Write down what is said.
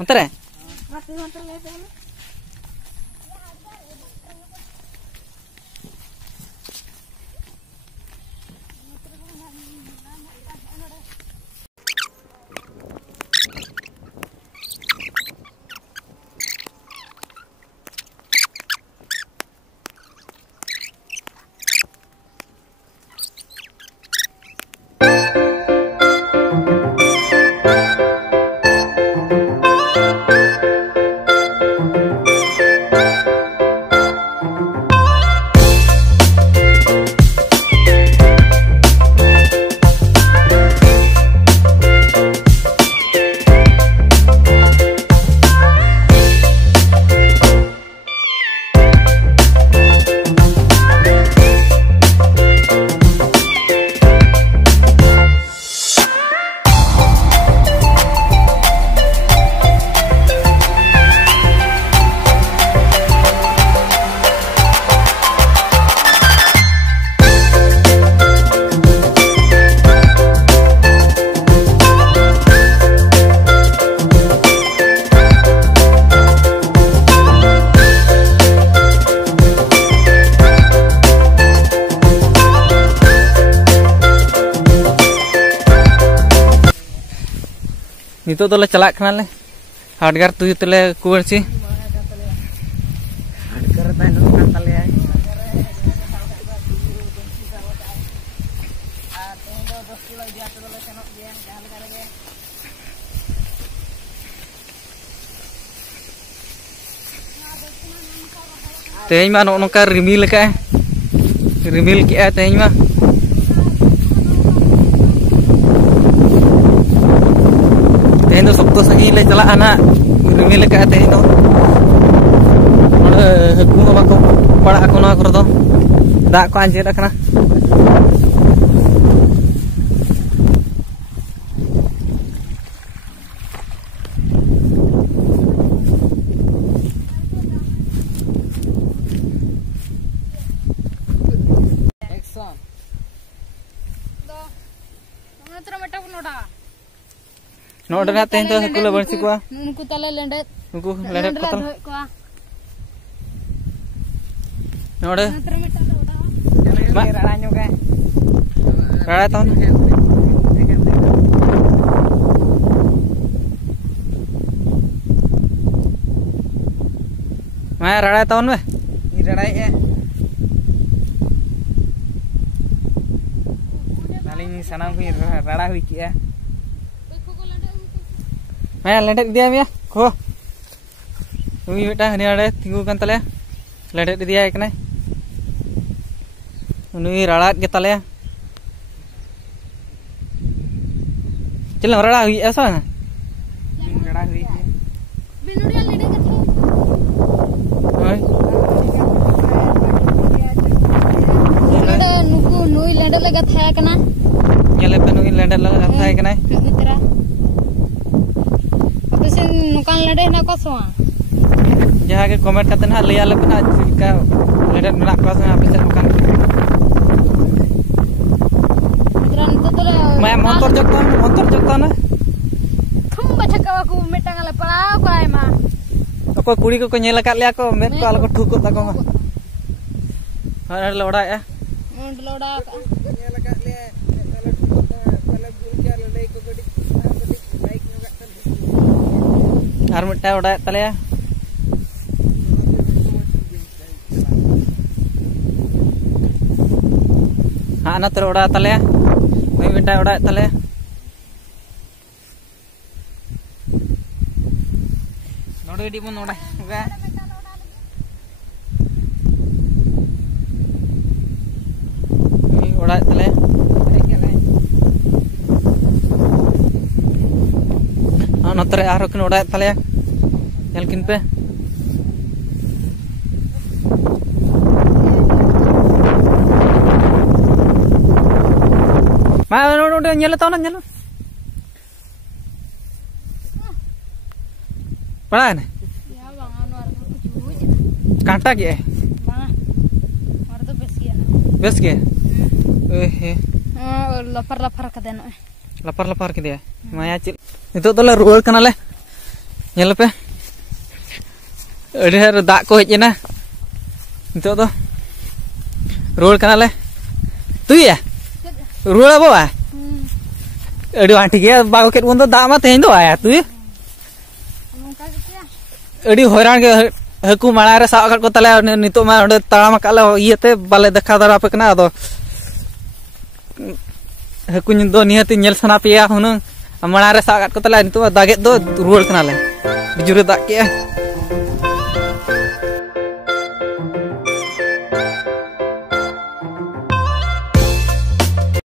Ontere? Itu tuh le celak kenal le, hardgar tuh itu le kuar sih. Hardgar tahu kenal le. Tehnya mah nongkar rimil kah? Rimil kia tehnya mah. Tehnya sabtu sangi le celak anak rimil kah tehnya. Mana haku apa kau pada aku nak kerja? Dak kau anjir dak kena. Noda na teh itu sekolah bersih kuah. Nungku tala lendet. Nungku lendet kotor. Noda. Mak raranya kan. Rara tahun. Mak rara tahun weh. Ini rara ya. Paling sana pun rara wiki ya. मैं latest दिया भैया को तुम बेटा हनी आड़े तिंगू कन तले latest दिया एक ने नुई राड़ा के तले चल राड़ा हुई ऐसा है राड़ा हुई बिनुड़िया लेटे कथे ओय नुकु नुई लेटे लगा था कना येले पे नुई लेटे लगा था कना इतरा नुकान लड़े ना को सोआ जहां के कमेंट करते ना ले आले ना चिका लड़े ना को सोआ पे नुकान इधरन तो मैं मोटर जगता ना तुम बचका को मेटांगले पड़ाव काय मा को कुड़ी को नेला का ले को मेट को आलो को ठुको ताको मा हर लोड़ा या लोड़ा का नेला का ले वाला ठुको वाला गुल क्या लड़ाई को गड़ी आर मिट्टा उड़ा तले हाँ ना तेरे उड़ा तले मैं मिट्टा उड़ा तले नोड़ डी मन उड़ा होगा मैं उड़ा तले हाँ ना तेरे आरों किन उड़ा तले Yalkin pe ma udah nyala tau na nyala pada ne ya bang anu arko kucuj kanta ki bang mar to bes ki lapar ke deno lapar ke dia maya cil itu to le rual kana le Nyala pe. Ada dak ko hej na. Nito to. Roll kana le. Tu ya? Roll apa ba? Aduh anti ya bago ket bondo dak ma tehin do aya tu. Aduh hoiran ge haku mara re sa kat ko tale nito ma onde taram kala iete bale dekha dara pe kana ado. Haku nyindo nihati nyel sana pe ya hunung mara re sa kat ko tale nito daget do roll kana le. Bijure dak ke.